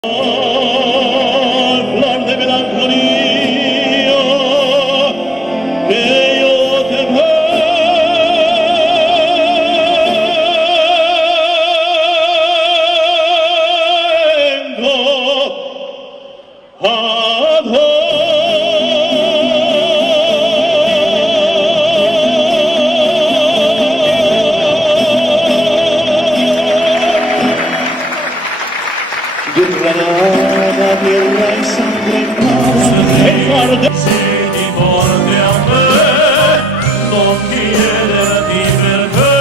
Flor de melancolía que yo te vengo a Granada, tierra y sangre, el mar de... Siedi forte a me, non chiederti perché,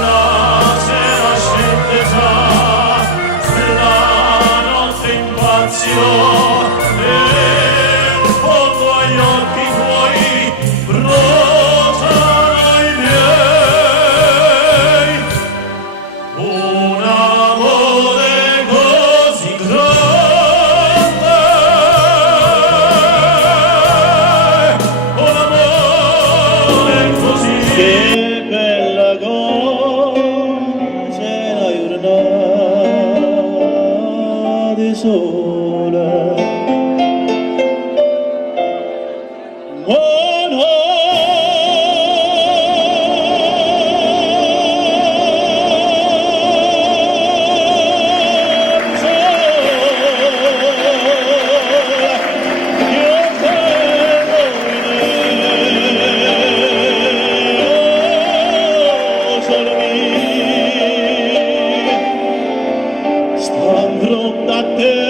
la sera scende già, la notte impazzia, e in fondo agli occhi tuoi bruciano i miei. Un amore così grande, un amore così. Che bella cosa è la giornata di sole. Oh no, Stanno da te